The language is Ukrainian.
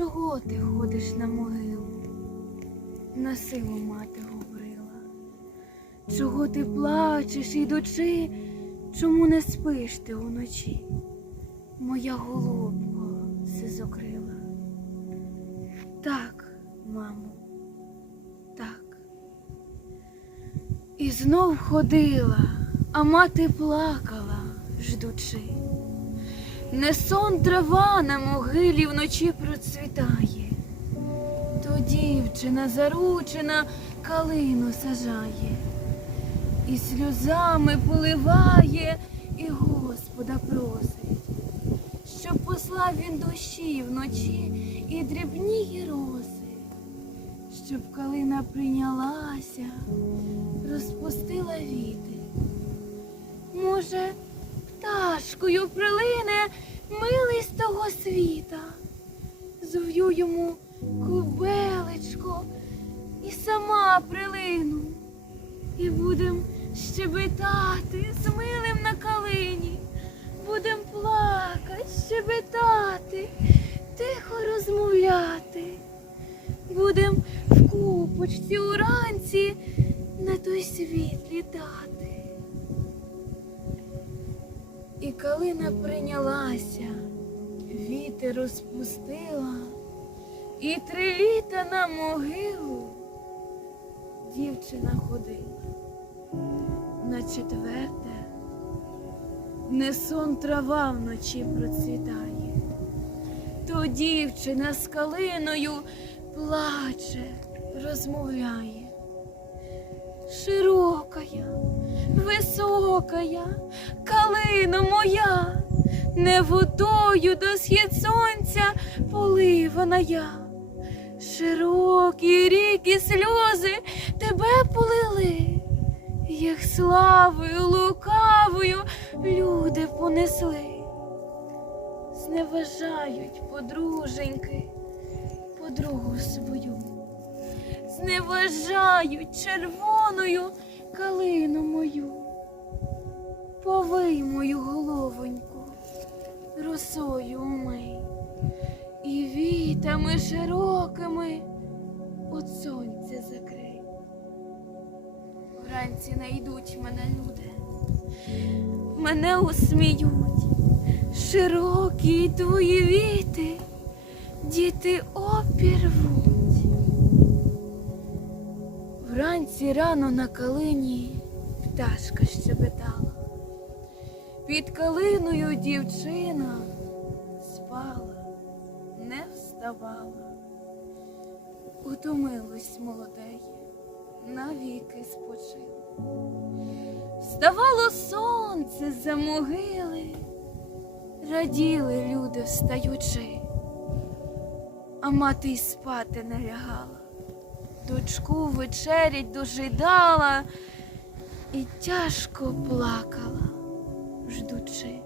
Чого ти ходиш на могилу? На силу мати говорила. Чого ти плачеш, ідучи, чому не спиш ти уночі? Моя голубко сизокрила. Так, мамо, так. І знов ходила, а мати плакала, ждучи. Не сон трава на могилі вночі процвітає, то дівчина заручена калину сажає, і сльозами поливає, і Господа просить, щоб послав він дощі вночі і дрібні роси, щоб калина прийнялася, розпустила віти. Може, пташкою прилине милий з того світа. Зов'ю йому кубелечко і сама прилину. І будем щебетати з милим на калині. Будем плакать, щебетати, тихо розмовляти. Будем в купочці уранці на той світ літати. І калина прийнялася, вітер розпустила, і три літа на могилу дівчина ходила. На четверте не сон трава вночі процвітає, то дівчина з калиною плаче, розмовляє. Широкая, високая, калино моя, не водою до схід сонця поливана я. Широкі ріки сльози тебе полили, їх славою лукавою люди понесли. Зневажають подруженьки, подругу свою зневажають червоною калину мою. Повий мою головоньку, росою умий, і вітами широкими от сонця закрий. Вранці найдуть мене люди, мене усміють, широкі твої віти, діти опірвуть. Вранці рано на калині пташка щебетала. Під калиною дівчина спала, не вставала. Утомилось молодеє, навіки спочило. Вставало сонце за могили, раділи люди встаючи, а мати й спати не лягала дочку вечерять дожидала і тяжко плакала, ждучи.